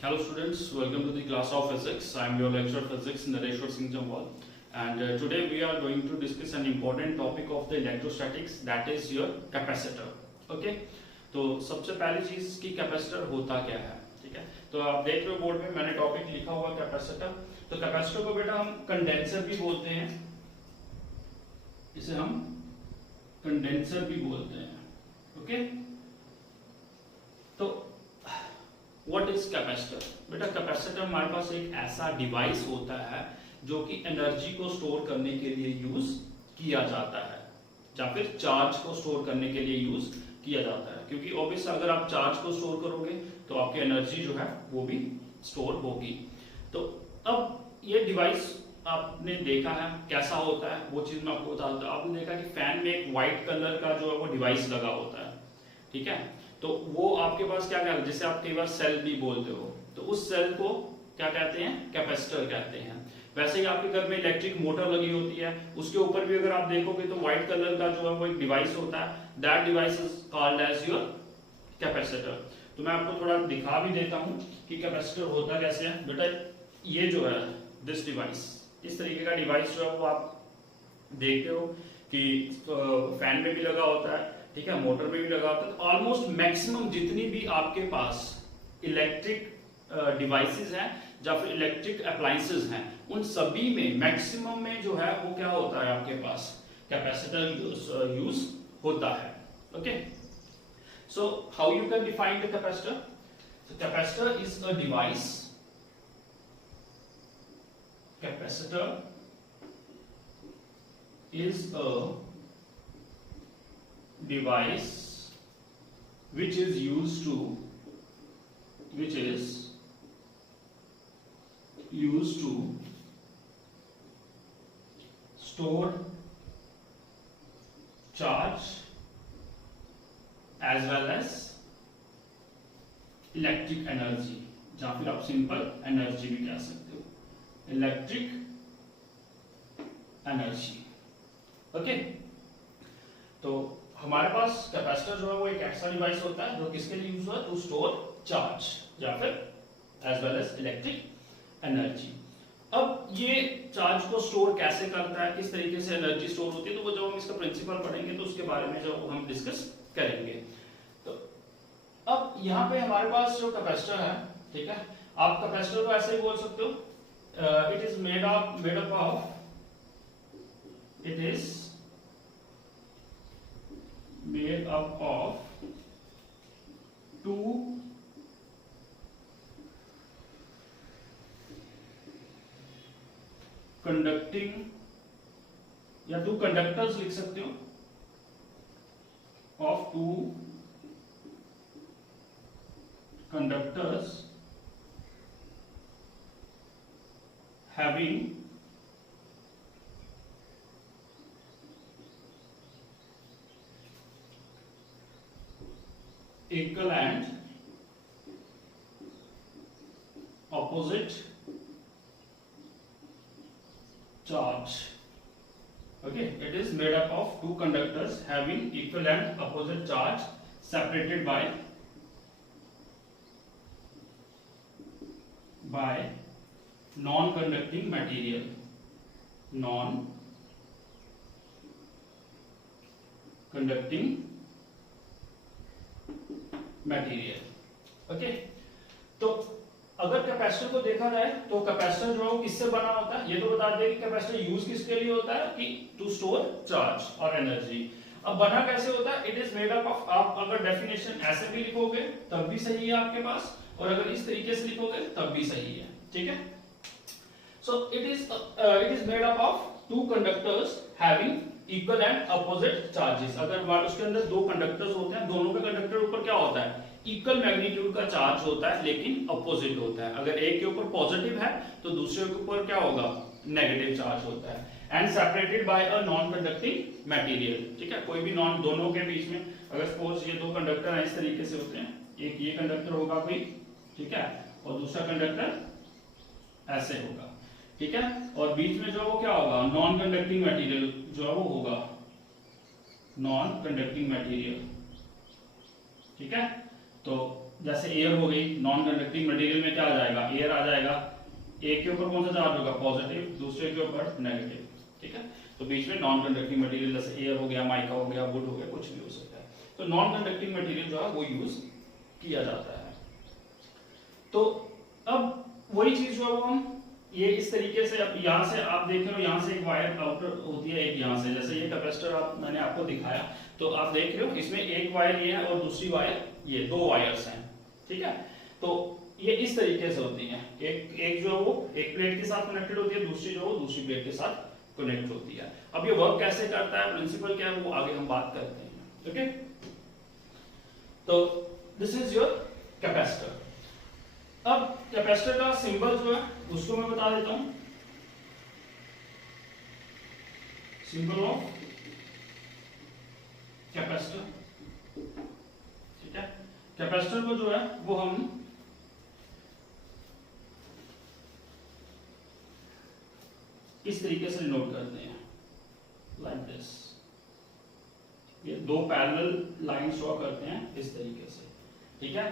Hello students, welcome to the class of physics. I am your lecturer physics Nareshwar Singh Jamwal, and today we are going to discuss an important topic of the electrostatics, that is your capacitor. Okay, तो सबसे पहली चीज कि capacitor होता क्या है, ठीक है। तो आप देख रहे हो बोर्ड में मैंने टॉपिक लिखा हुआ कैपेसिटर। तो कैपेसिटर को बेटा हम कंडेंसर भी बोलते हैं, इसे हम कंडेंसर भी बोलते हैं। ओके, तो व्हाट इज कैपेसिटर? बेटा कैपेसिटर हमारे पास एक ऐसा डिवाइस होता है जो कि एनर्जी को स्टोर करने के लिए यूज किया जाता है, या फिर चार्ज को स्टोर करने के लिए यूज किया जाता है। क्योंकि ऑब्वियस अगर आप चार्ज को स्टोर करोगे तो आपकी एनर्जी जो है वो भी स्टोर होगी। तो अब ये डिवाइस आपने देखा है कैसा होता है, वो चीज मैं आपको बता देता हूं। आपने देखा कि फैन में एक व्हाइट कलर का जो है वो डिवाइस लगा होता है, ठीक है। तो वो आपके पास क्या कहते हैं, जैसे आप कई बार सेल भी बोलते हो, तो उस सेल को क्या कहते हैं? कैपेसिटर कहते हैं। वैसे ही आपके घर में इलेक्ट्रिक मोटर लगी होती है, उसके ऊपर भी अगर आप देखोगे तो व्हाइट कलर का जो है वो एक डिवाइस होता है, that device is called as your capacitor. तो मैं आपको थोड़ा दिखा भी देता हूं कि कैपेसिटर होता कैसे है। बेटा ये जो है दिस डिवाइस, इस तरीके का डिवाइस जो है वो आप देखते हो कि फैन में भी लगा होता है, ठीक है, मोटर में भी लगा होता है। तो ऑलमोस्ट मैक्सिमम जितनी भी आपके पास इलेक्ट्रिक डिवाइसेस हैं या फिर इलेक्ट्रिक अप्लायंसेस हैं, उन सभी में मैक्सिमम में जो है वो क्या होता है, आपके पास कैपेसिटर यूज होता है। Okay, so how you can define the capacitor? Capacitor is a device, capacitor is a device which is used to store charge as well as electric energy, या फिर आप सिंपल एनर्जी भी कह सकते हो, electric energy. Okay, तो हमारे पास capacitor जो है वो एक ऐसा डिवाइस होता है जो किसके लिए यूज होता है? टू स्टोर चार्ज या फिर as well as electric energy. अब ये चार्ज को स्टोर कैसे करता है, किस तरीके से एनर्जी स्टोर होती है, तो वो जब हम इसका प्रिंसिपल पढ़ेंगे तो उसके बारे में जो हम डिस्कस करेंगे। तो अब यहाँ पे हमारे पास जो कैपेसिटर है, ठीक है, आप कैपेसिटर को ऐसे ही बोल सकते हो, it is made up of it is made up of two conducting या two conductors लिख सकते हो, of two conductors having equal and opposite charge. Okay, it is made up of two conductors having equal and opposite charge separated by non-conducting material, non-conducting material. Okay, तो अगर capacitor को देखा जाए तो capacitor जो है वो किससे बना होता है, ये तो बता दें कि कैपेसिटर यूज किसके लिए होता है, कि टू स्टोर चार्ज और एनर्जी। अब बना कैसे होता है? It is made up of, आप अगर डेफिनेशन ऐसे भी लिखोगे तब भी सही है आपके पास, और अगर इस तरीके से लिखोगे तब भी सही है, ठीक है। So it is made up of two conductors having equal and opposite charges. अगर उसके अंदर दो कंडक्टर्स होते हैं, दोनों के कंडक्टर ऊपर क्या होता है? इक्वल मैग्नीट्यूड का चार्ज होता है, लेकिन अपोजिट होता है। अगर एक के ऊपर पॉजिटिव है तो दूसरे के ऊपर क्या होगा? नेगेटिव चार्ज होता है। And separated by a non conducting material, ठीक है। कोई भी नॉन, दोनों के बीच में अगर सपोज ये दो कंडक्टर है, इस तरीके से होते हैं, एक ये कंडक्टर होगा कोई, ठीक है, और दूसरा कंडक्टर ऐसे होगा, ठीक है, और बीच में जो वो क्या होगा? नॉन कंडक्टिंग मटेरियल जो है वो होगा, नॉन कंडक्टिंग मटेरियल, ठीक है। तो जैसे एयर हो गई, नॉन कंडक्टिंग मटेरियल में क्या आ जाएगा, एयर आ जाएगा, एक के ऊपर कौन सा चार्ज होगा, पॉजिटिव, दूसरे के ऊपर नेगेटिव, ठीक है। तो बीच में नॉन कंडक्टिंग मटेरियल जैसे एयर हो गया, माइका हो गया, वुड हो गया, कुछ भी हो सकता है। तो नॉन कंडक्टिंग मटेरियल जो है वो यूज किया जाता है। तो अब वही चीज जो है वो हम ये इस तरीके से, अब यहाँ से आप देख रहे हो, यहाँ से एक वायर आउट होती है, एक यहाँ से, जैसे ये कैपेसिटर मैंने आपको दिखाया, तो आप देख रहे हो इसमें एक वायर ये है और दूसरी वायर ये, दो वायर्स हैं, ठीक है। तो ये इस तरीके से होती हैं, एक जो है वो एक प्लेट के साथ कनेक्टेड होती है, दूसरी जो है वो दूसरी प्लेट के साथ कनेक्ट होती है। अब ये वर्क कैसे करता है, प्रिंसिपल क्या है, वो आगे हम बात करते हैं, ओके। तो दिस इज योर कैपेसिटर। अब कैपेसिटर का सिंबल जो है उसको मैं बता देता हूं, सिंबल ऑफ कैपेसिटर, ठीक है। कैपेसिटर को जो है वो हम इस तरीके से नोट करते हैं, लाइक दिस। ये दो पैरेलल लाइन ड्रॉ करते हैं इस तरीके से, ठीक है।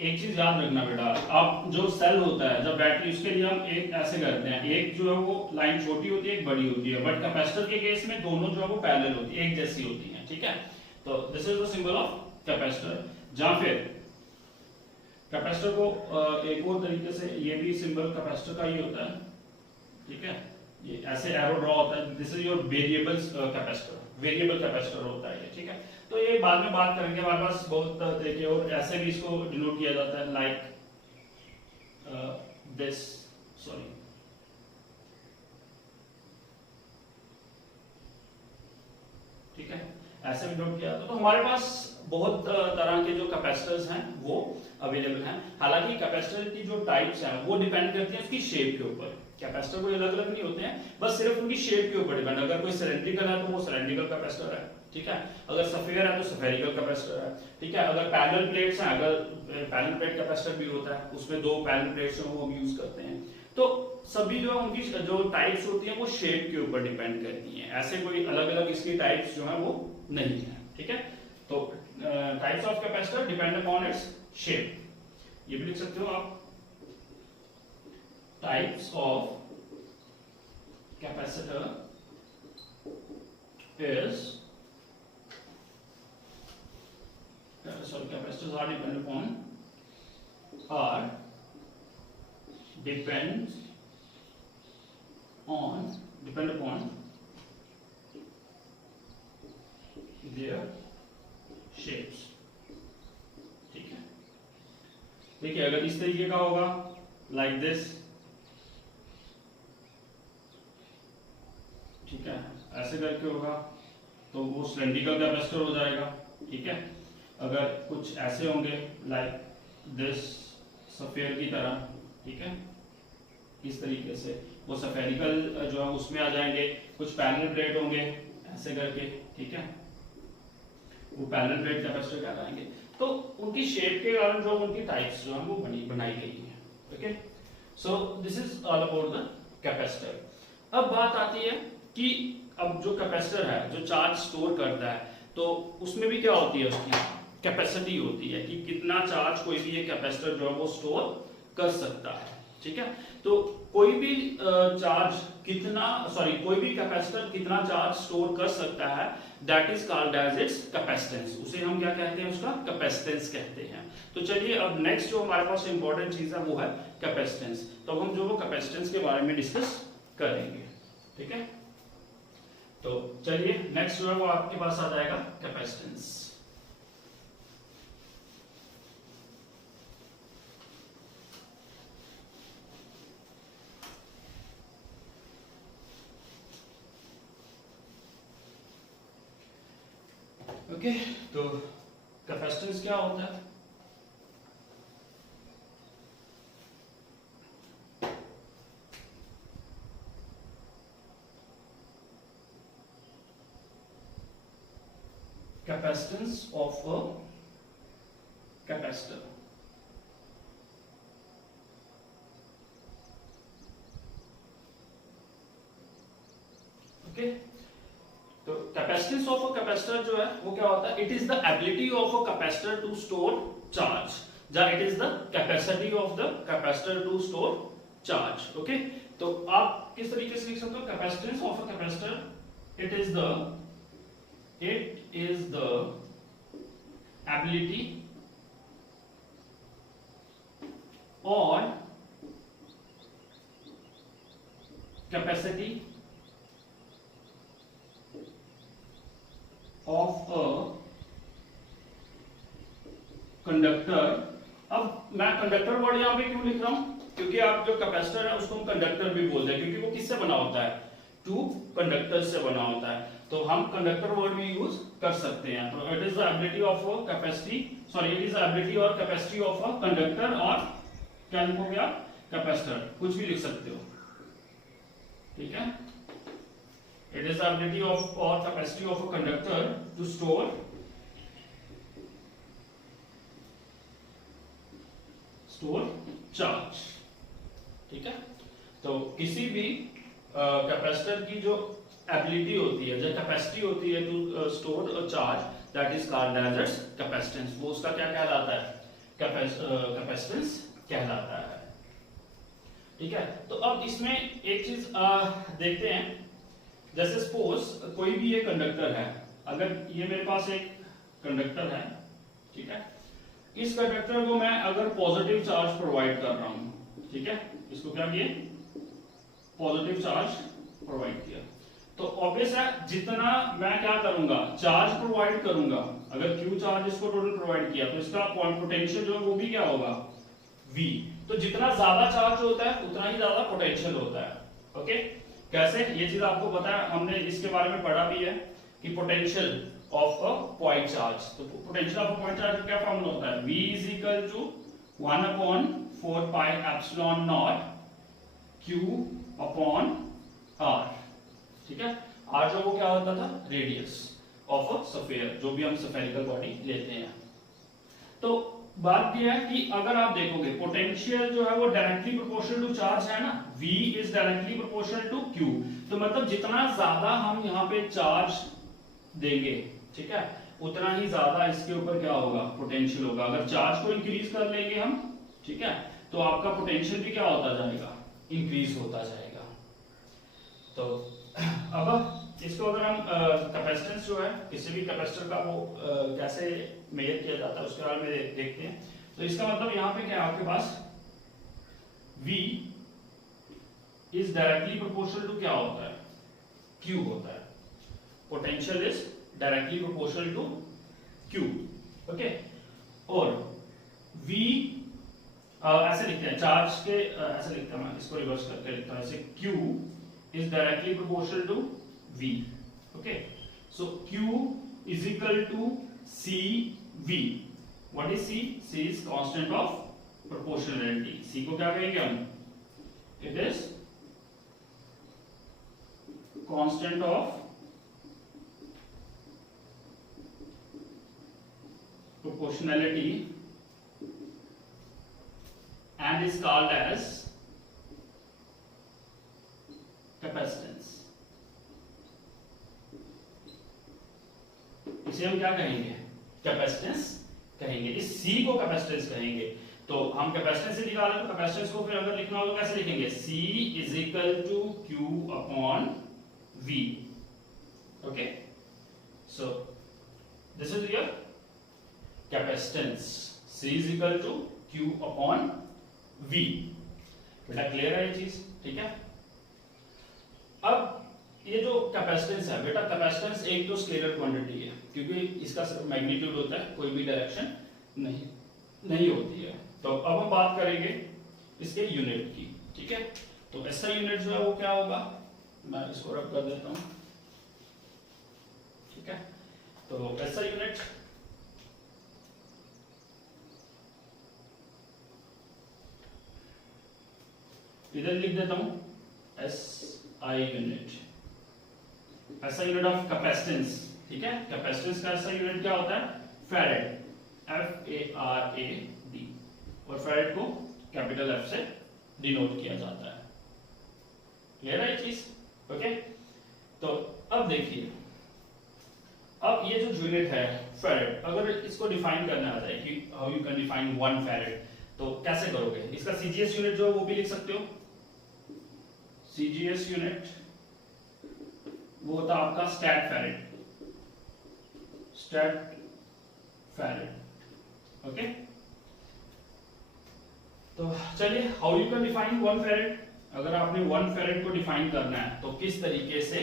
एक चीज याद रखना बेटा, आप जो सेल होता है, जब बैटरी, उसके लिए हम एक ऐसे करते हैं, एक जो है वो लाइन छोटी होती है, एक बड़ी होती है, बट कैपेसिटर के केस में दोनों जो है वो पैरेलल होती है, एक जैसी होती है, ठीक है। तो this is the symbol of capacitor. जहां फिर कैपेसिटर को एक और तरीके से, ये भी सिंबल कैपेसिटर का ही होता है, ठीक है। ये ऐसे एरो ड्रॉ होता है, this is your variable capacitor, variable capacitor होता है ये, ठीक है। तो ये बाद में बात करेंगे, हमारे पास बहुत तरीके, और ऐसे भी इसको डिनोट किया जाता है, लाइक दिस, सॉरी, ठीक है, ऐसे भी डिनोट किया जाता है। तो हमारे पास बहुत तरह के जो कैपेसिटर्स हैं वो अवेलेबल हैं। हालांकि कैपेसिटर की जो टाइप्स हैं वो डिपेंड करती हैं उसकी शेप के ऊपर। कैपेसिटर कोई अलग अलग नहीं होते हैं, बस सिर्फ उनकी शेप के ऊपर डिपेंड। अगर कोई सिलेंड्रिकल है तो वो सिलेंड्रिकल कैपेसिटर है, ठीक है। अगर सफेयर है तो सफेरिकल कैपेसिटर है, ठीक है। अगर पैरेलल प्लेट्स हैं, अगर पैरेलल प्लेट कैपेसिटर भी होता है, उसमें दो पैरेलल प्लेट्स हैं वो हम यूज करते हैं। तो सभी जो उनकी जो टाइप्स होती हैं वो शेप के ऊपर डिपेंड करती हैं, ऐसे कोई अलग अलग इसकी टाइप्स जो है वो नहीं है, ठीक है। तो types of capacitor depend upon its shape, ये भी लिख सकते हो आप, types of capacitor is sorry, capacitors are depend upon their shapes, ठीक है। देखिए अगर इस तरीके का होगा, like this, ठीक है, ऐसे करके होगा तो वो सिलेंड्रिकल कैपेसिटर हो जाएगा, ठीक है। अगर कुछ ऐसे होंगे लाइक दिस, सफेयर की तरह, ठीक है, इस तरीके से वो सफेरिकल जो है उसमें आ जाएंगे। कुछ पैरेलल प्लेट होंगे ऐसे करके, ठीक है, वो पैरेलल प्लेट कैपेसिटर कहलाएंगे। तो उनकी शेप के कारण जो उनकी टाइप्स जो है वो बनाई गई है, okay. So this is all about the capacitor. अब बात आती है कि अब जो कैपेसिटर है जो चार्ज स्टोर करता है, तो उसमें भी क्या होती है, उसकी कैपेसिटी होती है कि कितना चार्ज कोई भी ये कैपेसिटर जो है वो स्टोर कर सकता है, ठीक है। तो कोई भी चार्ज कितना, सॉरी, कोई भी कैपेसिटर कितना चार्ज स्टोर कर सकता है, that is called as its capacitance. उसे हम क्या कहते हैं, उसका कैपेसिटेंस कहते हैं। तो चलिए अब नेक्स्ट जो हमारे पास इंपॉर्टेंट चीज है वो है कैपेसिटेंस। तो हम जो वो कैपेसिटेंस के बारे में डिस्कस करेंगे, ठीक है। तो चलिए नेक्स्ट जो है वो आपके पास आ जाएगा कैपेसिटेंस। ओके, तो कैपेसिटेंस क्या होता है? Capacitance of a capacitor. Okay, तो कैपेसिटेंस ऑफ अ कैपेसिटर जो है वो क्या होता है? It is the ability of a capacitor to store charge. जहां it is the capacity of the capacitor to store charge. Okay, तो आप किस तरीके से लिख सकते हो, capacitance of a capacitor it is the ability और कैपेसिटी ऑफ अ कंडक्टर। अब मैं कंडक्टर वर्ड यहां पे क्यों लिख रहा हूं, क्योंकि आप जो कैपेसिटर है उसको हम कंडक्टर भी बोलते हैं, क्योंकि वो किससे बना होता है, टू कंडक्टर से बना होता है, तो हम कंडक्टर वर्ड भी यूज कर सकते हैं। तो it is the ability of a capacity, sorry it is the ability और कैपेसिटी ऑफ अ कंडक्टर, और क्या लिखोगे आप, कैपेसिटर, कुछ भी लिख सकते हो, ठीक है। It is the ability of और capacity of a conductor to store charge, ठीक है। तो किसी भी कैपेसिटर की जो एबिलिटी होती है, जो कैपेसिटी होती है to store a charge, that is called as its capacitance. वो उसका क्या कहलाता है, कैपेसिटेंस कहलाता है, ठीक है। तो अब इसमें एक चीज देखते हैं, जैसे सपोज कोई भी ये कंडक्टर है, अगर ये मेरे पास एक कंडक्टर है, ठीक है, इस कंडक्टर को मैं अगर पॉजिटिव चार्ज प्रोवाइड कर रहा हूं, ठीक है, इसको क्या किए, पॉजिटिव चार्ज प्रोवाइड किया, तो ऑब्वियस है जितना मैं क्या करूंगा, चार्ज प्रोवाइड करूंगा, अगर Q चार्ज इसको टोटल प्रोवाइड किया तो इसका पॉइंट पोटेंशियल जो है वो भी क्या होगा, V। तो जितना ज्यादा चार्ज होता है उतना ही ज्यादा पोटेंशियल होता है। ओके, कैसे, ये चीज आपको पता है, हमने इसके बारे में पढ़ा भी है कि potential of a point charge, तो potential of a point charge का क्या फॉर्मूला होता है, V is equal to 1/4 pi epsilon naught Q upon R, ठीक है। R जो वो क्या होता था, रेडियस ऑफ अ स्फीयर, जो भी हम स्फेरिकल बॉडी लेते हैं। तो बात यह है कि अगर आप देखोगे पोटेंशियल जो है वो डायरेक्टली प्रोपोर्शनल टू चार्ज है ना, V is directly proportional to Q, तो मतलब जितना ज्यादा हम यहाँ पे चार्ज देंगे, ठीक है, उतना ही ज्यादा इसके ऊपर क्या होगा, पोटेंशियल होगा। अगर चार्ज को इंक्रीज कर लेंगे हम, ठीक है, तो आपका पोटेंशियल भी क्या होता जाएगा, इंक्रीज होता जाएगा। तो अब इसको अगर हम कैपेसिटेंस जो है किसी भी कैपेसिटर का वो कैसे मेजर किया जाता है उसके बारे में देखते हैं। तो इसका मतलब यहाँ पे क्या है, आपके पास V is directly proportional to क्या होता है, Q होता है, potential is directly proportional to Q। Okay, और V ऐसे लिखते हैं, चार्ज के ऐसे लिखता हूं, मैं इसको रिवर्स करके लिखता हूं, ऐसे Q is directly proportional to V। okay, so Q is equal to CV। what is C? C is constant of proportionality। C को क्या कहेंगे हम, it is constant of proportionality and is called as capacitance. इसे हम क्या कहेंगे, capacitance कहेंगे, इस C को कैपेसिटेंस कहेंगे। तो हम कैपेसिटेंस से निकालें तो कैपेसिटेंस को फिर अगर लिखना हो तो कैसे लिखेंगे, C is equal to Q upon V। Okay, so this is your capacitance, C is equal to Q upon V। बेटा क्लियर है ये चीज, ठीक है। अब ये जो कैपेसिटेंस है बेटा, कैपेसिटेंस एक तो स्केलर क्वांटिटी है, क्योंकि इसका सिर्फ मैग्नीट्यूड होता है, कोई भी डायरेक्शन नहीं होती है। तो अब हम बात करेंगे इसके यूनिट की, ठीक है। तो ऐसा यूनिट जो है वो क्या होगा, मैं इसको रब कर देता हूं, ठीक है। तो ऐसा यूनिट इधर लिख देता हूं, SI यूनिट, ऐसा यूनिट ऑफ कैपेसिटेंस, ठीक है। कैपेसिटेंस का ऐसा यूनिट क्या होता है, फैरेड, FARAD, और फैरेड को कैपिटल F से डिनोट किया जाता है। क्लियर है ये चीज, ओके। तो अब देखिए अब ये जो यूनिट है फेरेड, अगर इसको डिफाइन करना आ जाए कि हाउ यू कैन डिफाइन 1 फेरेड, तो कैसे करोगे? इसका सीजीएस यूनिट जो है वो भी लिख सकते हो। सीजीएस यूनिट वो होता है आपका स्टैट फेरेड, स्टैट फेरेड। ओके, तो चलिए हाउ यू कैन डिफाइन 1 फेरेड। अगर आपने 1 फेरेड को डिफाइन करना है तो किस तरीके से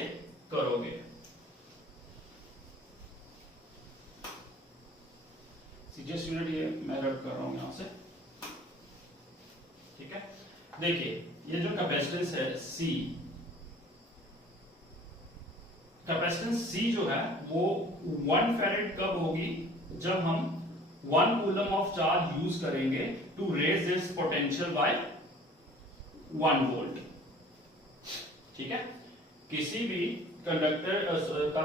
करोगे? सीजीएस यूनिट ये मैं रब कर रहा हूं यहां से, ठीक है। देखिए ये जो कैपेसिटेंस है C, कैपेसिटेंस C जो है वो 1 फेरेड कब होगी? जब हम 1 कूलम ऑफ चार्ज यूज करेंगे to raise this potential by 1 volt, ठीक है। किसी भी कंडक्टर का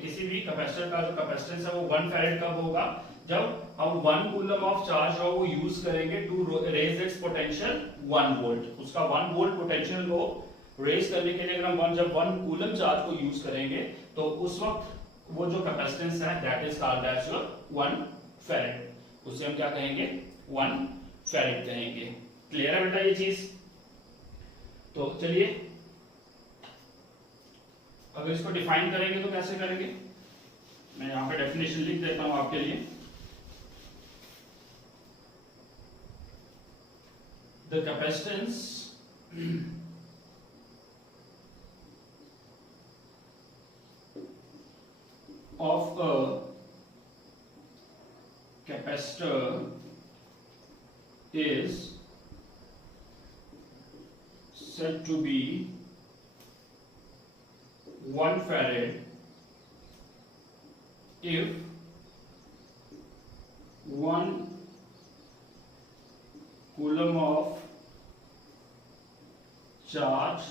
किसी भी कैपेसिटर का जो कैपेसिटेंस है वो 1 फेरेड कब होगा? जब हम 1 कूलम ऑफ चार्ज वो यूज करेंगे to raise its potential 1 volt. उसका 1 वोल्ट पोटेंशियल को रेज करने के लिए अगर हम जब 1 कूलम चार्ज को यूज करेंगे तो उस वक्त वो जो कैपेसिटेंस है that is called as your 1 farad. उसे हम क्या कहेंगे? 1 फेरेड कहेंगे। क्लियर है बेटा ये चीज? तो चलिए अगर इसको डिफाइन करेंगे तो कैसे करेंगे? मैं यहां पे डेफिनेशन लिख देता हूं आपके लिए। The capacitance of a capacitor is said to be 1 farad if 1 coulomb of charge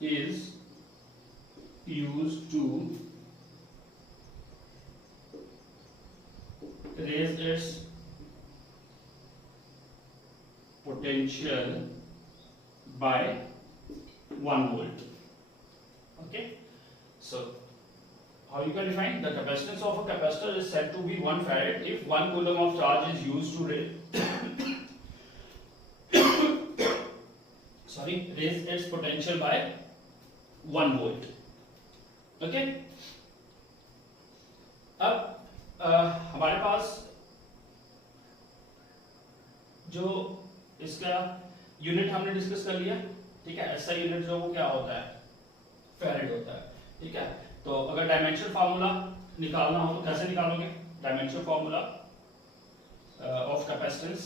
is used to raise its potential by 1 volt. Okay, so how you can define? The capacitance of a capacitor is said to be 1 farad if 1 coulomb of charge is used to raise its potential by 1 volt. Okay, अब हमारे पास जो इसका unit हमने discuss कर लिया, ठीक है। ऐसा यूनिट जो वो क्या होता है? फेरेड होता है, ठीक है। तो अगर डायमेंशन फार्मूला निकालना हो तो कैसे निकालोगे? Dimension formula of capacitance,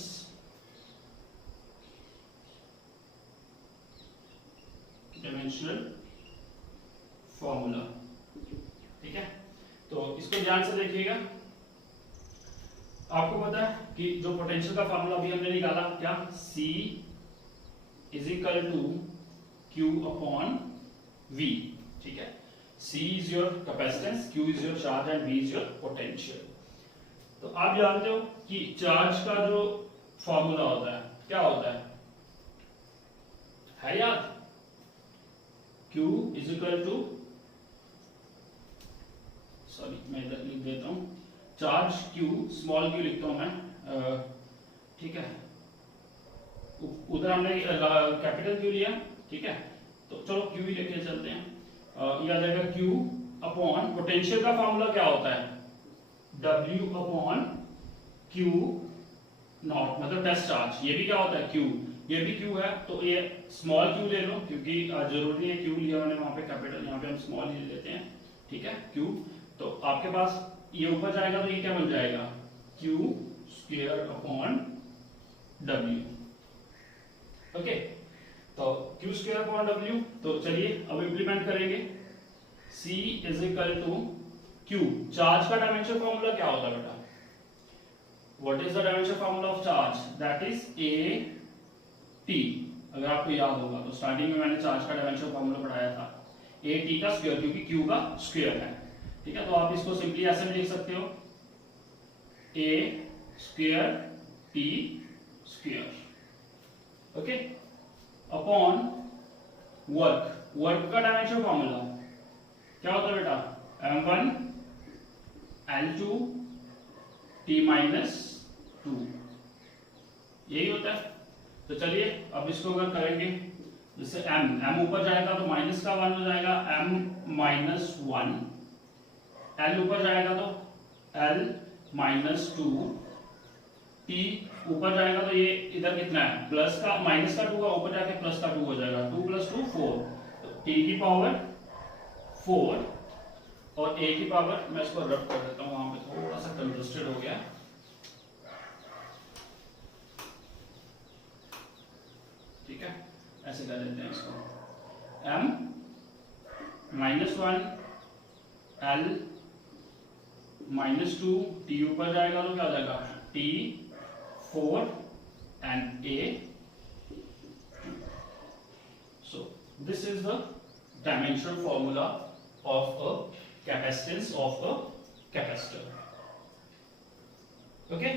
dimensional formula, ठीक है। तो इसको ध्यान से देखिएगा। आपको पता है कि जो पोटेंशियल का फॉर्मूला भी हमने निकाला क्या? C is equal to Q upon V, ठीक है। C is your capacitance, Q is your charge and V is your potential. तो आप जानते हो कि चार्ज का जो फॉर्मूला होता है क्या होता है याद? Q is equal to, sorry मैं इधर लिख देता हूं, चार्ज Q, स्मॉल q लिखता हूं मैं, ठीक है। उधर हमने कैपिटल Q लिया, ठीक है। तो चलो Q ही लेके चलते हैं। यह आ जाएगा Q अपॉन पोटेंशियल का फॉर्मूला क्या होता है? W अपॉन Q नॉट, मतलब टेस्ट चार्ज। ये भी क्या होता है? Q। ये भी Q है, तो ये स्मॉल q ले लो, क्योंकि जरूरी है Q लिया मैंने वहां पे कैपिटल, यहाँ पे हम स्मॉल ही लेते हैं, ठीक है। Q, तो आपके पास ये ऊपर जाएगा तो ये क्या बन जाएगा? Q square upon W। Okay, तो Q स्क्वायर अपॉन W। तो चलिए अब इंप्लीमेंट करेंगे। C is equal to Q, charge का डायमेंशन फॉर्मूला क्या होता है बेटा? What is the dimension formula of charge? That is A T। अगर आपको याद होगा तो स्टार्टिंग में मैंने चार्ज का डायमेंशन फॉर्मूला पढ़ाया था, A T का स्क्वायर, क्योंकि Q का स्क्वायर है, ठीक है। तो आप इसको सिंपली ऐसे भी लिख सकते हो, A square T square, okay, upon work. Work का डायमेंशन फॉर्मूला क्या होता है बेटा? M1 L2 T माइनस 2, यही होता है। तो चलिए अब इसको अगर करेंगे, जैसे m ऊपर जाएगा तो माइनस का 1 हो जाएगा, m माइनस 1, l ऊपर जाएगा तो l माइनस 2, t ऊपर जाएगा तो ये इधर कितना है प्लस का, माइनस का 2 का ऊपर जाके प्लस का 2 हो जाएगा, 2 + 2 4, तो t की पावर 4 और a की पावर, मैं इसको रब कर देता हूँ, वहां पे थोड़ा सा कंजस्टेड हो गया, ठीक है, ऐसे कर लेते हैं इसको, m minus 1 l minus 2, t ऊपर जाएगा तो क्या हो जाएगा t 4 and a 2. So this is the dimensional formula of a capacitance of a capacitor. Okay,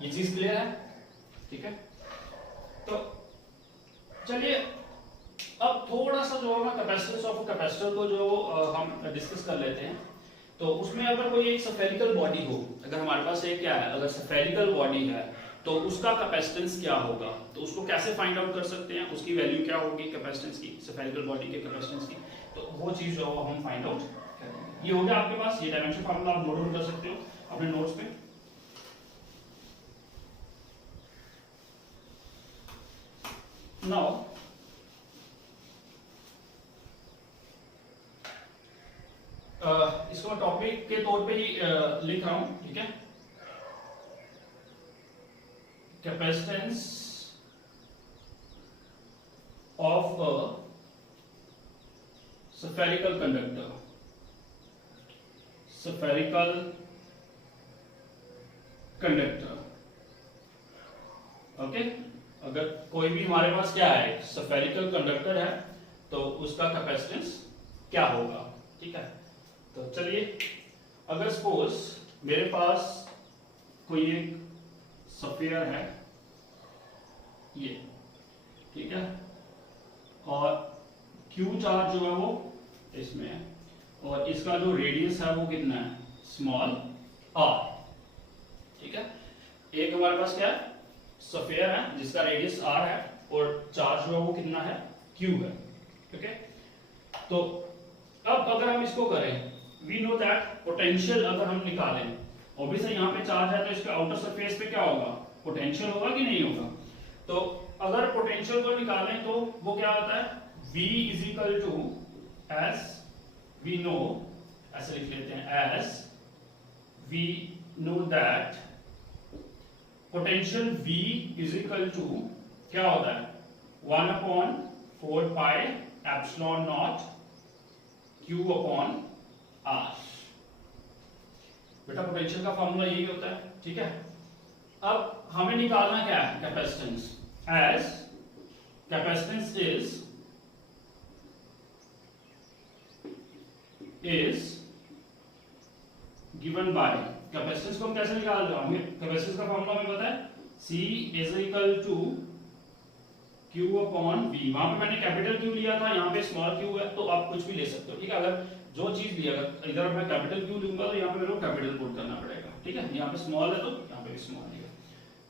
ये चीज क्लियर है, ठीक है। तो चलिए अब थोड़ा सा जो है कैपेसिटेंस ऑफ कैपेसिटर को जो हम डिस्कस कर लेते हैं। तो उसमें अगर कोई एक स्फेरिकल बॉडी हो, अगर हमारे पास एक क्या है, अगर स्फेरिकल बॉडी है तो उसका कैपेसिटेंस क्या होगा, तो उसको कैसे फाइंड आउट कर सकते हैं, उसकी वैल्यू क्या होगी कैपेसिटेंस की, स्फेरिकल बॉडी के कैपेसिटेंस की, तो वो चीज जो हम फाइंड आउट करेंगे। ये हो गया आपके पास, ये डायमेंशन फार्मूला आप नोट डाउन कर सकते हो अपने नोट्स पे। नाउ इसको मैं टॉपिक के तौर पे ही लिख रहा हूं, ठीक है। Capacitance of a spherical conductor, spherical conductor, okay. अगर कोई भी हमारे पास क्या है स्फेरिकल कंडक्टर है तो उसका कैपेसिटेंस क्या होगा, ठीक है। तो चलिए अगर सपोज मेरे पास कोई एक स्फीयर है ये, ठीक है, और Q चार्ज जो है वो इसमें है और इसका जो रेडियस है वो कितना है स्मॉल r, ठीक है। एक हमारे पास क्या है स्फीयर है जिसका रेडियस r है और चार्ज जो है वो कितना है Q है, ठीक है। तो अब अगर हम इसको करें, वी नो दैट पोटेंशियल अगर हम निकालें, ऑब्वियसली यहाँ पे चार्ज है तो इसके आउटर सरफेस पे क्या होगा पोटेंशियल होगा कि नहीं होगा। तो अगर पोटेंशियल को निकालें तो वो क्या होता है V = as we know, ऐसे लिख लेते हैं as we know that potential V = क्या होता है 1/4 pi epsilon naught Q/r। बेटा पोटेंशियल का फॉर्मूला यही होता है, ठीक है। अब हमें निकालना क्या है capacitance, as capacitance is given by, capacitance को हम कैसे निकाल रहे हैं, हमें कैपेसिटेंस का फॉर्मूला हमें पता है C = Q/V। वहां पे मैंने कैपिटल Q लिया था, यहाँ पे स्मॉल q है, तो आप कुछ भी ले सकते हो, ठीक है। अगर जो चीज ली, अगर इधर मैं कैपिटल Q लूंगा तो यहाँ पे मेरे को कैपिटल पुट करना पड़ेगा, ठीक है। यहाँ पे स्मॉल है तो यहाँ पे भी स्मॉल लिया,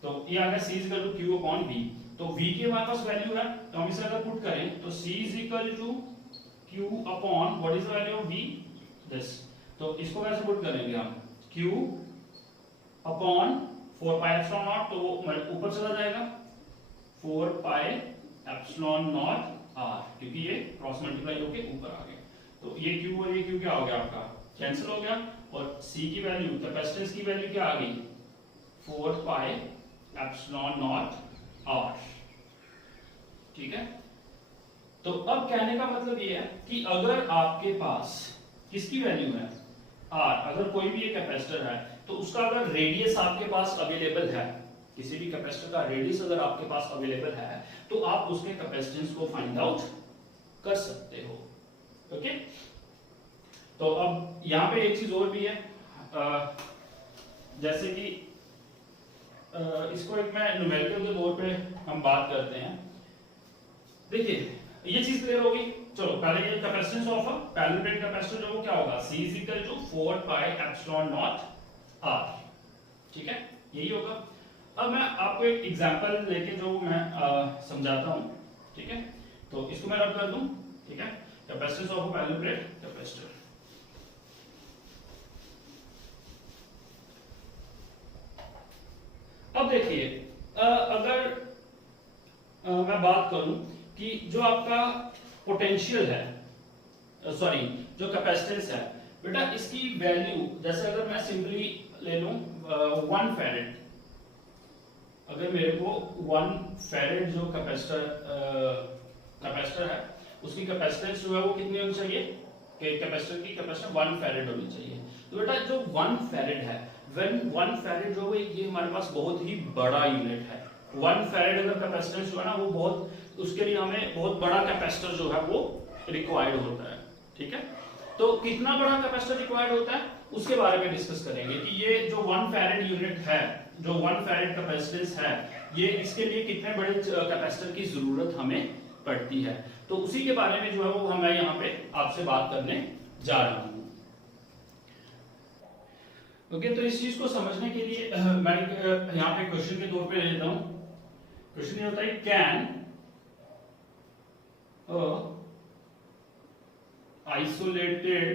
तो ये आ गया C = Q/V। तो V की हमारे पास वैल्यू है तो हम इसे अगर पुट करें तो C = Q upon what is the value of V, this. तो इसको कैसे पुट करेंगे हम, Q upon 4 pi epsilon naught, तो वो ऊपर चला जाएगा 4 pi epsilon naught r, क्योंकि ये क्रॉस मल्टीप्लाई होके ऊपर आ गया, तो ये Q और ये Q क्या हो गया आपका कैंसिल हो गया, और C की वैल्यू कैपेसिटेंस की वैल्यू क्या आ गई 4 pi epsilon naught r, ठीक है। तो अब कहने का मतलब ये है कि अगर आपके पास किसकी वैल्यू है r, अगर कोई भी एक कैपेसिटर है तो उसका अगर रेडियस आपके पास अवेलेबल है, किसी भी कैपेसिटर का रेडियस अगर आपके पास अवेलेबल है तो आप उसके कैपेसिटेंस को फाइंड आउट कर सकते हो, ओके। तो अब यहाँ पे एक चीज और भी है, जैसे कि इसको एक मैं न्यूमेरिकल के तौर पे हम बात करते हैं। देखिए ये चीज क्लियर होगी चलो पहले ये capacitance of a parallel plate capacitor जो वो क्या होगा, C is equal to 4 pi epsilon naught R, ठीक है, यही होगा। अब मैं आपको एक एग्जांपल लेके जो मैं समझाता हूं, ठीक है, तो इसको मैं रब कर दूं, ठीक है, capacitance of a parallel plate capacitor. अब देखिए अगर मैं बात करूं कि जो आपका पोटेंशियल है, सॉरी जो कैपेसिटेंस है बेटा, इसकी वैल्यू जैसे अगर मैं सिंपली ले लूं 1 फैरेड, अगर मेरे को 1 फैरेड जो कैपेसिटर है उसकी कैपेसिटेंस जो है वो कितनी होनी चाहिए, कि कैपेसिटर की कैपेसिटेंस 1 फैरेड होनी चाहिए। तो बेटा जो 1 फैरेड है, व्हेन 1 फैरेड जो है ये हमारे पास बहुत ही बड़ा यूनिट है। 1 फैरेड अगर कैपेसिटेंस जो है ना वो बहुत, उसके लिए हमें बहुत बड़ा कैपेसिटर जो है वो रिक्वायर्ड होता है, ठीक है। तो कितना बड़ा कैपेसिटर रिक्वायर्ड होता है उसके बारे में डिस्कस करेंगे कि ये जो 1 फैरेड यूनिट है, जो 1 फैरेड कैपेसिटेंस है, ये इसके लिए कितने बड़े कैपेसिटर की जरूरत हमें पड़ती है। तो उसी के बारे में जो है वो मैं यहाँ पे आपसे बात करने जा रहा हूँ। ओके, तो इस चीज को समझने के लिए मैं यहाँ पे क्वेश्चन के तौर पे ले लेता हूँ। क्वेश्चन ये होता है, can isolated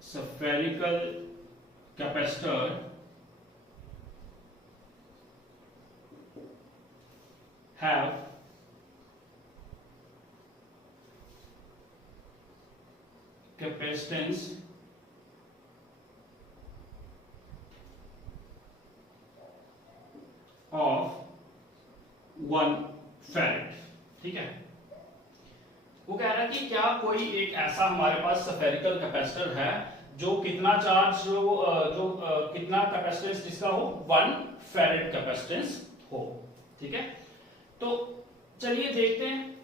spherical capacitor have capacitance of 1 farad, ठीक है। वो कह रहा है कि क्या कोई एक ऐसा हमारे पास स्फेरिकल कैपेसिटर है जो कितना चार्ज कितना कैपेसिटेंस जिसका हो 1 फैरेड कैपेसिटेंस हो, ठीक है। तो चलिए देखते हैं।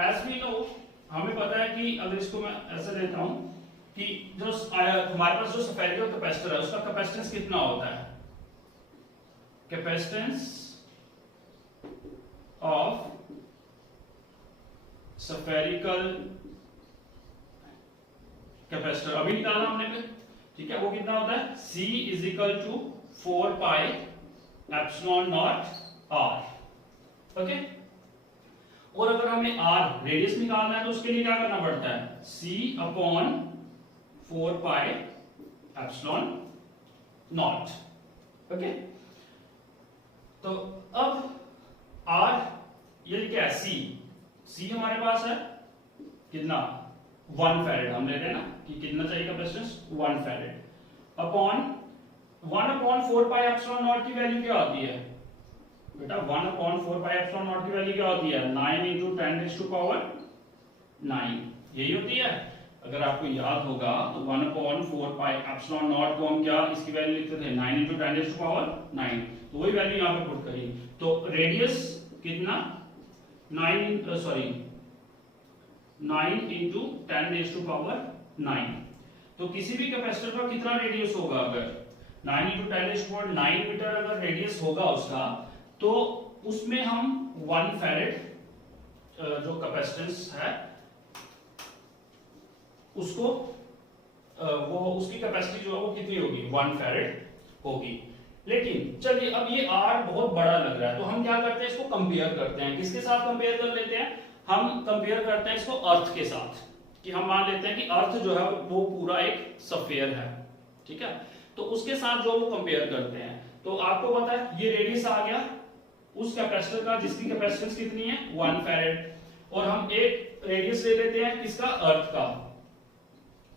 एज वी नो, हमें पता है कि अगर इसको मैं ऐसे लेता हूं कि जो हमारे पास जो स्फेरिकल कैपेसिटर है उसका कैपेसिटेंस कितना होता है, कैपेसिटेंस ऑफ स्फेरिकल कैपेसिटर अभी निकाला हमने फिर, ठीक है, वो कितना होता है, C is equal to 4 pi epsilon naught R, okay. और अगर हमें R रेडियस निकालना है तो उसके लिए क्या करना पड़ता है, C upon 4 pi epsilon not, okay. तो अब R ये क्या है, C हमारे पास है कितना, 1 फैरेड, हम ले रहे हैं ना कि कितना चाहिए capacitance 1 farad upon 1 upon 4 pi epsilon not की वैल्यू क्या होती है बेटा, 1 अपॉन 4 पाई एप्सिलॉन नॉट की वैल्यू क्या होती है, 9 into 10 raised to power 9, यही होती है। अगर आपको याद होगा तो 1 अपॉन 4 पाई एप्सिलॉन नॉट को हम क्या इसकी वैल्यू लिखते थे 9 into 10 raised to power 9, तो वही वैल्यू यहाँ पे पुट करी। तो रेडियस कितना 9 into 10 raised to power 9, तो किसी भी कैपेसिटर का कितना रेडियस होगा, अगर 9 into 10 raised to power 9 metre अगर रेडियस होगा उसका, तो उसमें हम 1 फैरेड जो कैपेसिटेंस है उसको वो उसकी कैपेसिटी जो है वो कितनी होगी, 1 फैरेड होगी। लेकिन चलिए अब ये R बहुत बड़ा लग रहा है, तो हम क्या करते हैं, इसको कंपेयर करते हैं। किसके साथ कंपेयर कर लेते हैं, हम कंपेयर करते हैं इसको अर्थ के साथ, कि हम मान लेते हैं कि अर्थ जो है वो पूरा एक स्फीयर है, ठीक है। तो उसके साथ जो वो कंपेयर करते हैं, तो आपको पता है ये रेडियस आ गया उस कैपेसिटर का जिसकी कैपेसिटेंस कितनी है 1 फैरेड, और हम एक रेडियस ले लेते हैं किसका, अर्थ का,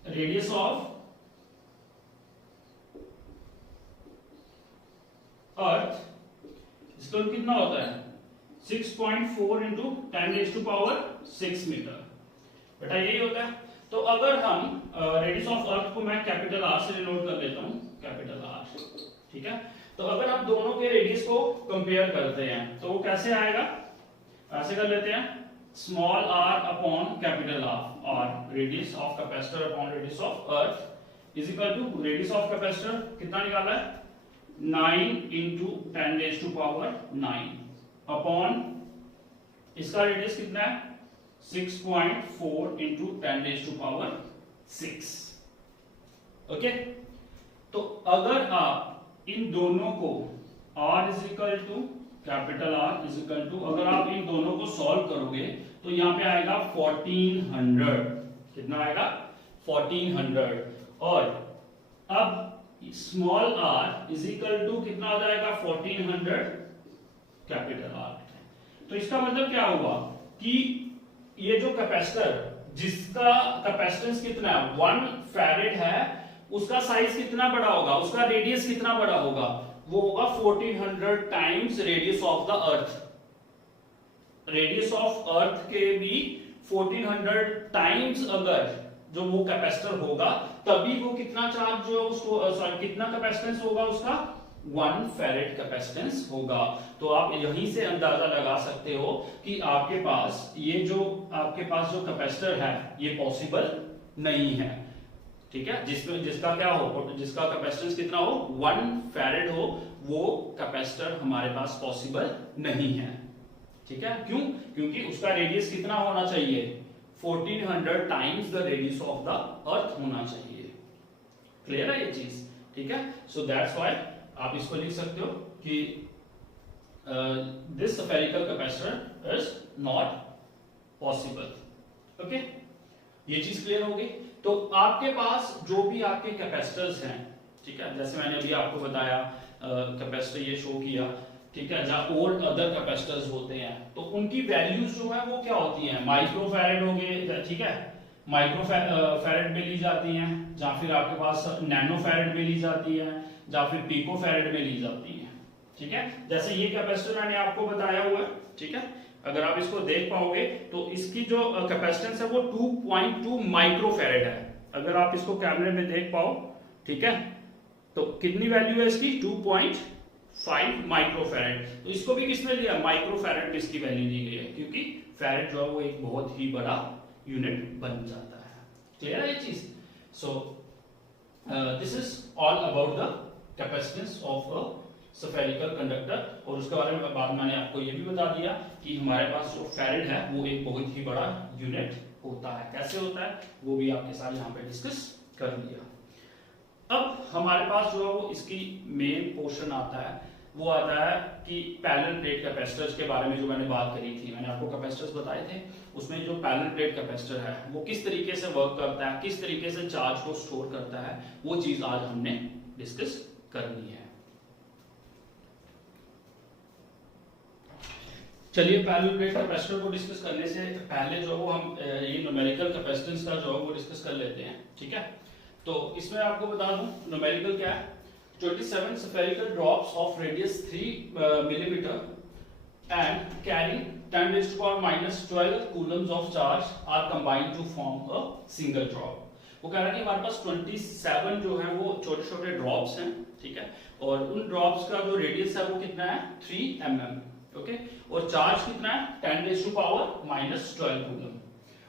रेडियस ऑफ अर्थ, इसका कितना होता है 6.4 into 10 raised to power 6 metre, बेटा यही होता है। तो अगर हम रेडियस ऑफ अर्थ को मैं कैपिटल R से डिनोट कर लेता हूं, कैपिटल R, ठीक है। तो अगर आप दोनों के रेडियस को कंपेयर करते हैं तो वो कैसे आएगा, ऐसे कर लेते हैं, small r upon capital R, radius of capacitor upon radius of earth is equal to radius of capacitor कितना निकाला है 9 into 10 raised to power 9 upon इसका रेडियस कितना है 6.4 इंटू 10⁻⁶। ओके, तो अगर आप इन दोनों को R is equal to capital R is equal to, अगर आप इन दोनों को सॉल्व करोगे तो यहाँ पे आएगा 1400। कितना आएगा 1400। और अब small r is equal to कितना हो जाएगा 1400 कैपिटल R। तो इसका मतलब क्या हुआ कि ये जो कैपेसिटर जिसका कैपेसिटेंस कितना है 1 फैरेड है, उसका साइज कितना बड़ा होगा, उसका रेडियस कितना बड़ा होगा, वो होगा 1400 times radius of the earth. Radius of अर्थ के भी 1400 टाइम्स अगर जो वो कैपेसिटर होगा, तभी वो कितना चार्ज जो उसको कितना कैपेसिटेंस होगा उसका 1 फैरेड कैपेसिटेंस होगा। तो आप यहीं से अंदाजा लगा सकते हो कि आपके पास जो कैपेसिटर है ये पॉसिबल नहीं है। ठीक है, जिसका क्या हो, जिसका कैपेसिटेंस कितना हो 1 फैरेड हो, वो कैपेसिटर हमारे पास पॉसिबल नहीं है। ठीक है, क्यों? क्योंकि उसका रेडियस कितना होना चाहिए 1400 times the radius of the earth होना चाहिए। क्लियर है ये चीज? ठीक है, सो दैट्स व्हाई आप इसको लिख सकते हो कि this spherical capacitor is not possible. Okay, ये चीज क्लियर हो गई। तो आपके पास जो भी आपके कैपेसिटर्स हैं, ठीक है, जैसे मैंने अभी आपको बताया कैपेसिटर ये शो किया, ठीक है, जहां और अदर कैपेसिटर्स होते हैं तो उनकी वैल्यूज जो है वो क्या होती हैं, माइक्रोफैरेड हो गए, ठीक है, माइक्रोफैरेड में ली जाती हैं, या फिर आपके पास नैनोफैरेड में ली जाती है, या फिर पिकोफैरेड में ली जाती है। ठीक है, जैसे ये कैपेसिटर मैंने आपको बताया हुआ है, ठीक है, अगर आप इसको देख पाओगे तो इसकी जो कैपेसिटेंस है वो 2.2 माइक्रोफैरेड है। अगर आप इसको कैमरे में देख पाओ, ठीक है, तो कितनी वैल्यू है इसकी 2.5 माइक्रोफैरेड। तो इसको भी किसने लिया, माइक्रोफैरेड में इसकी वैल्यू दी गई है, क्योंकि फैरेड जो है वो एक बहुत ही बड़ा यूनिट बन जाता है। क्लियर है ये चीज? सो this is all about the capacitance of a spherical conductor. और उसके बारे में बाद मैंने आपको ये भी बता दिया कि हमारे पास जो फैरेड है वो एक बहुत ही बड़ा यूनिट होता है। कैसे होता है वो भी आपके साथ यहाँ पे डिस्कस कर लिया। अब हमारे पास जो है वो इसकी मेन पोर्शन आता है, वो आता है कि पैरेलल प्लेट कैपेसिटर्स के बारे में जो मैंने बात करी थी। मैंने आपको कैपेसिटर्स बताए थे, उसमें जो पैरेलल प्लेट कैपेसिटर है वो किस तरीके से वर्क करता है, किस तरीके से चार्ज को स्टोर करता है, वो चीज आज हमने डिस्कस करनी है। चलिए, पैरेलल प्लेट कैपेसिटर को डिस्कस करने से पहले जो वो हम ये न्यूमेरिकल कैपेसिटेंस का जो है वो डिस्कस कर लेते हैं। ठीक है, तो इसमें आपको बता दूं न्यूमेरिकल क्या है। 27 spherical drops of radius 3 millimeter and carrying 10⁻⁻12 coulombs of charge are combined to form a single drop। वो कह रहा है कि हमारे पास 27 जो है वो छोटे छोटे ड्रॉप्स हैं, ठीक है, और उन ड्रॉप्स का जो रेडियस है वो कितना है 3 mm, ओके, और चार्ज कितना है 10⁻⁻12 कूलम।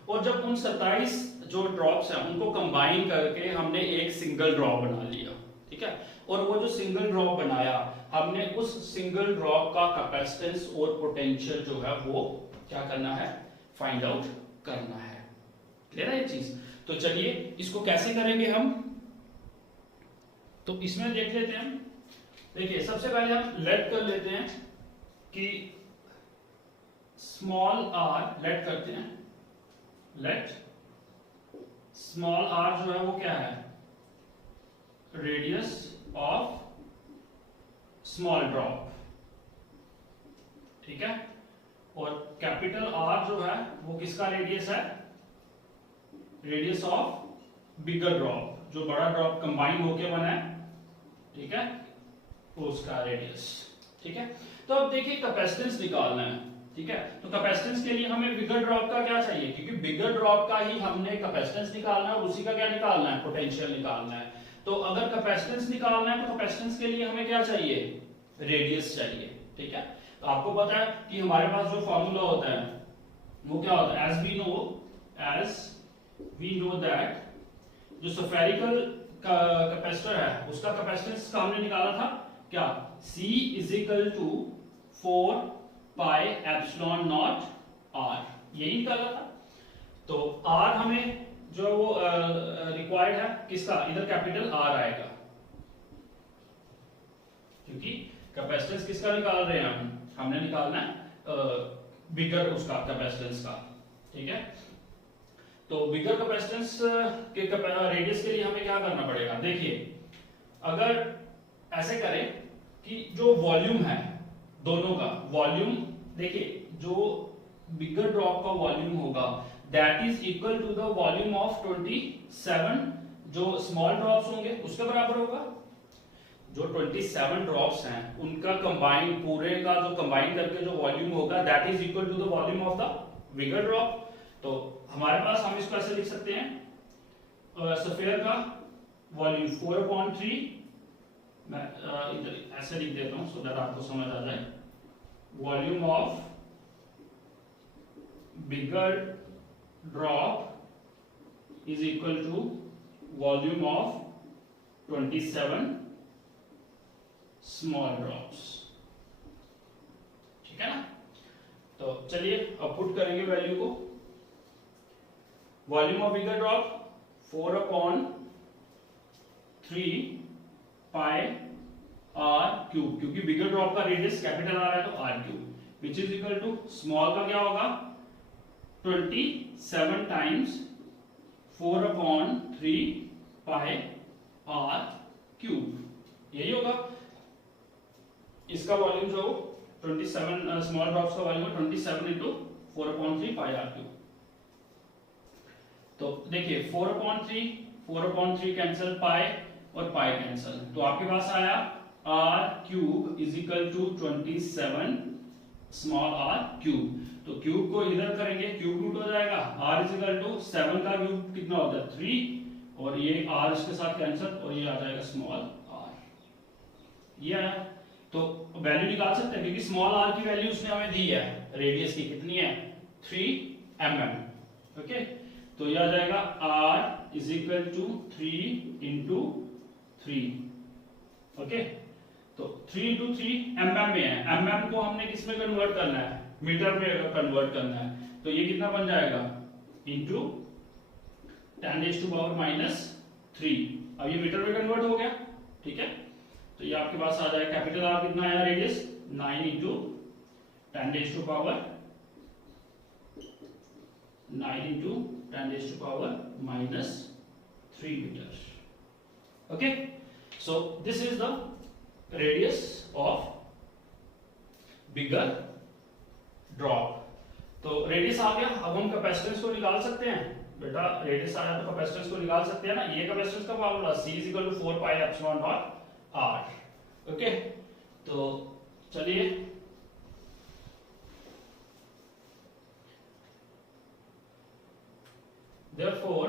और जब उन 27 जो ड्रॉप्स हैं उनको कंबाइन करके हमने एक सिंगल ड्रॉप बना लिया, ठीक है, और वो जो सिंगल ड्रॉप बनाया हमने उस सिंगल ड्रॉप का कैपेसिटेंस और पोटेंशियल जो है वो क्या करना है, फाइंड आउट करना है। क्लियर है ये चीज? तो चलिए इसको कैसे करेंगे हम, तो इसमें देख लेते हैं। देखिए, सबसे पहले हम लेट कर लेते हैं कि स्मॉल r लेट करते हैं, लेट स्मॉल r जो है वो क्या है, रेडियस ऑफ स्मॉल ड्रॉप, ठीक है, और कैपिटल R जो है वो किसका रेडियस है, रेडियस ऑफ बिगर ड्रॉप, जो बड़ा ड्रॉप कंबाइन होके बना है, ठीक है, उसका रेडियस। ठीक है, तो अब देखिए कैपेसिटेंस निकालना है, ठीक है, तो कैपेसिटेंस के लिए हमें बिगर ड्रॉप का क्या चाहिए, क्योंकि बिगर ड्रॉप का ही हमने कैपेसिटेंस निकालना है और उसी का क्या निकालना है, पोटेंशियल निकालना है। तो अगर कैपेसिटेंस निकालना है तो कैपेसिटेंस के लिए हमें क्या चाहिए, रेडियस चाहिए। ठीक है, तो आपको पता है कि हमारे पास जो फॉर्मूला होता है वो क्या होता है, एज वी नो दैट जो स्फेरिकल कैपेसिटर है उसका कैपेसिटेंस का हमने निकाला था क्या, C is equal to 4 pi epsilon naught R, यही निकाला था। तो आर हमें जो वो रिक्वायर्ड है किसका, इधर कैपिटल आर आएगा, क्योंकि कैपेसिटेंस किसका निकाल रहे हैं हमने निकालना है बिगर उसका कैपेसिटेंस का, ठीक है। तो बिगर कैपेसिटेंस के रेडियस के लिए हमें क्या करना पड़ेगा, देखिए अगर ऐसे करें कि जो वॉल्यूम है दोनों का वॉल्यूम, देखिए जो बिगर ड्रॉप का वॉल्यूम होगा that is equal to the volume of 27 जो स्मॉल ड्रॉप्स होंगे उसके बराबर होगा। जो 27 ड्रॉप्स हैं उनका कंबाइन, पूरे का जो कंबाइन करके जो वॉल्यूम होगा that is equal to the volume of the bigger drop. तो हमारे पास हम इसको ऐसे लिख सकते हैं सफेयर का वॉल्यूम 4/3, मैं इधर ऐसे लिख देता हूं सो दैट आपको समझ आ जाए, volume of bigger drop is equal to volume of 27 small drops, ठीक है ना। तो चलिए अब पुट करेंगे वैल्यू को, volume of bigger drop 4/3 pi R cube, क्योंकि बिगर ड्रॉप का रेडियस कैपिटल आ रहा है तो R cube, which is equal to small का क्या होगा 27 टाइम्स 4/3 पाई आर क्यूब, यही होगा। इसका वॉल्यूम जो 27 स्मॉल ड्रॉप्स का volume 27 into 4/3 pi R cube. तो देखिए 4/3 कैंसिल, पाई और पाई कैंसिल, तो आपके पास आया R cube is equal to 27 small R cube. तो क्यूब को इधर करेंगे, क्यूब रूट हो जाएगा, आर इज इक्वल टू 7 का क्यूब कितना होता है 3, और ये आर इसके साथ कैंसिल और ये आ जाएगा स्मॉल आर, ये आया। तो वैल्यू निकाल सकते हैं क्योंकि स्मॉल आर की वैल्यू उसने हमें दी है रेडियस की, कितनी है 3 mm, ओके। तो ये आ जाएगा r is equal to 3 into 3, okay. तो 3 इंटू 3 mm में है, mm को हमने किस में कन्वर्ट करना है, मीटर में कन्वर्ट करना है, तो ये कितना बन जाएगा इंटू 10⁻⁻3। अब ये मीटर में कन्वर्ट हो गया, ठीक है। तो ये आपके पास आ जाएगा कैपिटल आर कितना आया radius 9 into 10⁻⁻3 metre, okay. So this is the radius of bigger drop. तो रेडियस आ गया, अब हम कैपेसिटेंस को निकाल सकते हैं बेटा, रेडियस आया तो कैपेसिटेंस को निकाल सकते हैं ना। ये कैपेसिटेंस का फॉर्मूला C = 4πε0 R, ओके। तो चलिए therefore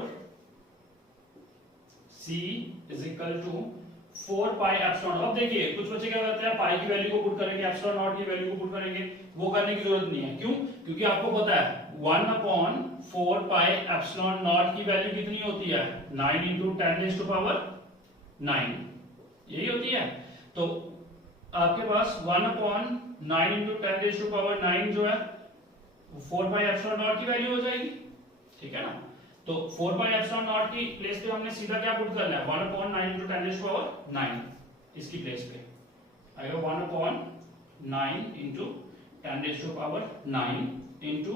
C = 4πε0। अब देखिए कुछ बच्चे क्या करते हैं, पाई की वैल्यू को पुट करेंगे, ε0 की वैल्यू को पुट करेंगे, वो करने की जरूरत नहीं है। क्यों? क्योंकि आपको पता है 1/4πε0 की वैल्यू कितनी होती है 9 × 10⁻⁹, यही होती है। तो आपके पास 1/9 × 10⁻⁹ जो है 4πε0 की वैल्यू हो जाएगी, ठीक है ना। तो 4πε0 की प्लेस पे हमने सीधा क्या पुट करना है 1/9 × 10⁻⁹, इसकी प्लेस पे आएगा 1/9 × 10⁻⁹ into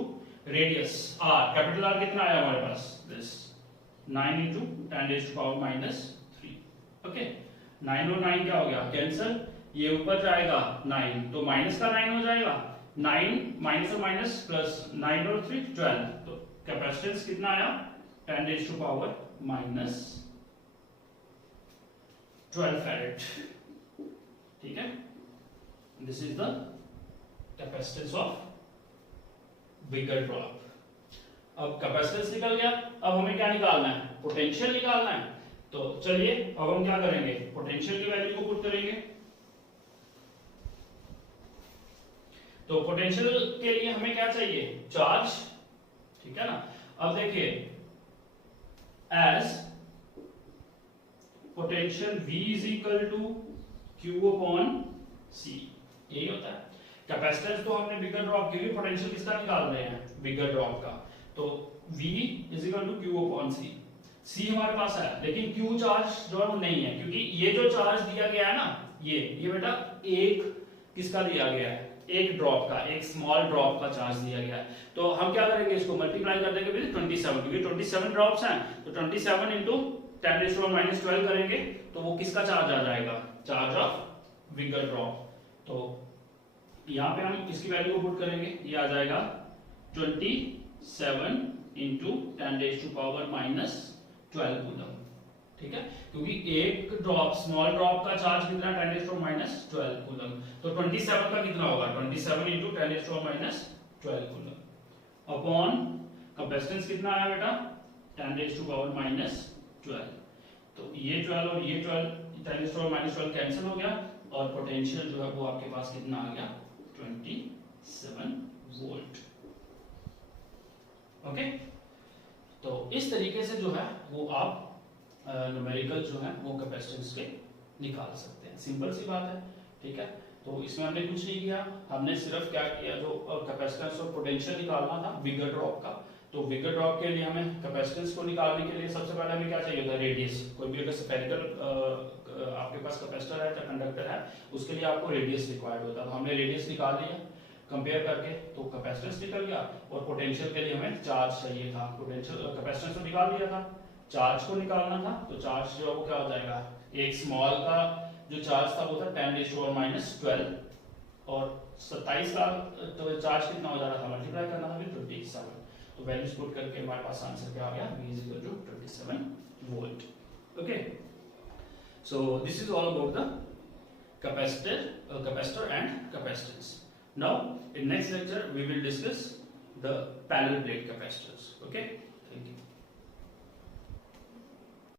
radius r, capital R कितना आया हमारे पास दिस 9 × 10⁻⁻3, ओके। 9 और 9 क्या हो गया कैंसिल, ये ऊपर जाएगा 9 तो माइनस का 9 हो जाएगा, 9 माइनस और माइनस प्लस 9 और 3 12, तो कैपेसिटेंस कितना आया 10⁻⁻12 फैरेड, ठीक है। This is the capacitance of bigger drop. अब कैपेसिटेंस निकल गया, अब हमें क्या निकालना है पोटेंशियल निकालना है। तो चलिए अब हम क्या करेंगे पोटेंशियल की वैल्यू को पुट करेंगे। तो पोटेंशियल के लिए हमें क्या चाहिए चार्ज, ठीक है ना। अब देखिए एज पोटेंशियल V = Q/C, यही होता है। कैपेसिटेंस तो हमने बिगर ड्रॉप की, पोटेंशियल किसका निकाल रहे हैं, बिगर ड्रॉप का, तो V is equal to Q upon C। C हमारे पास है, लेकिन Q चार्ज जो है वो नहीं है, क्योंकि ये जो चार्ज दिया गया है ना, ये बेटा एक किसका दिया गया है, एक ड्रॉप का, एक स्मॉल ड्रॉप का चार्ज दिया गया है। तो हम क्या करेंगे, इसको मल्टीप्लाई कर देंगे विद 27, क्योंकि 27 ड्रॉप्स हैं, तो 27 इंटू 10⁻⁻12 करेंगे तो वो किसका चार्ज आ जाएगा, चार्ज ऑफ बिगर ड्रॉप। तो यहाँ पे हम इसकी वैल्यू को पुट करेंगे, ये आ जाएगा 27 इंटू 10⁻⁻12 कूलम, ठीक है, क्योंकि एक ड्रॉप, स्मॉल ड्रॉप का चार्ज कितना, 10⁻⁻12 कूलम, तो 27 का कितना होगा, 27 इंटू 10⁻⁻12 कूलम अपॉन कैपेसिटेंस कितना आया बेटा, 10⁻⁻12, तो ये 12 और ये 10⁻⁻12 कैंसिल हो गया, और पोटेंशियल जो है वो आपके पास कितना आ गया, 27 वोल्ट। ओके, तो इस तरीके से जो है वो आप न्यूमेरिकल जो है वो कैपेसिटेंस के निकाल सकते हैं, सिंपल सी बात है, ठीक है। तो इसमें हमने कुछ नहीं किया, हमने सिर्फ क्या किया, जो कैपेसिटेंस और पोटेंशियल निकालना था बिगर ड्रॉप का, तो बिगर ड्रॉप के लिए हमें कैपेसिटेंस को निकालने के लिए सबसे पहले हमें क्या चाहिए था, रेडियस। कोई भी अगर स्फेरिकल आपके पास कैपेसिटर है या कंडक्टर है, उसके लिए आपको रेडियस रिक्वायर्ड होता है, तो हमने रेडियस निकाल लिया कंपेयर करके, तो कैपेसिटेंस निकल गया, और पोटेंशियल के लिए हमें चार्ज चाहिए था, पोटेंशियल कैपेसिटेंस तो निकाल दिया था, चार्ज को निकालना था, तो चार्ज जो है वो क्या हो जाएगा, एक स्मॉल का जो चार्ज था वो था 10⁻⁻12, और 27 का तो चार्ज कितना हो जा रहा था, मल्टीप्लाई करना था विद 27, तो वैल्यूज पुट करके हमारे पास आंसर क्या आ गया, V is equal to 27 volt. Okay, so this is all about the capacitor and capacitance. Now in next lecture we will discuss the parallel plate capacitors. Okay, thank you.